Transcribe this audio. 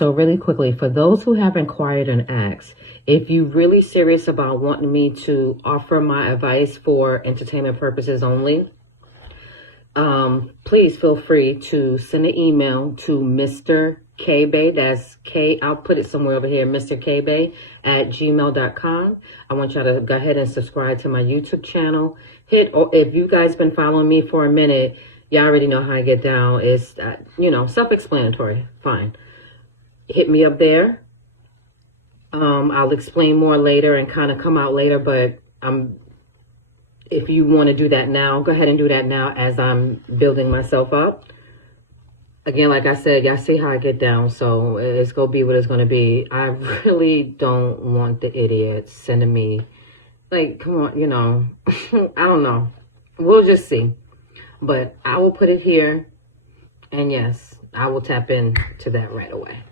so really quickly, for those who have inquired and asked, if you're really serious about wanting me to offer my advice for entertainment purposes only, please feel free to send an email to Mr. K-Bay, that's K, I'll put it somewhere over here, Mr. K-Bay at gmail.com. I want y'all to go ahead and subscribe to my YouTube channel. If you guys been following me for a minute, y'all already know how I get down. It's, self-explanatory, fine. Hit me up there. I'll explain more later and kind of come out later, but if you want to do that now, go ahead and do that now as I'm building myself up. Again, like I said, y'all see how I get down, so it's going to be what it's going to be. I really don't want the idiots sending me, like, come on, I don't know. We'll just see. But I will put it here, and yes, I will tap into that right away.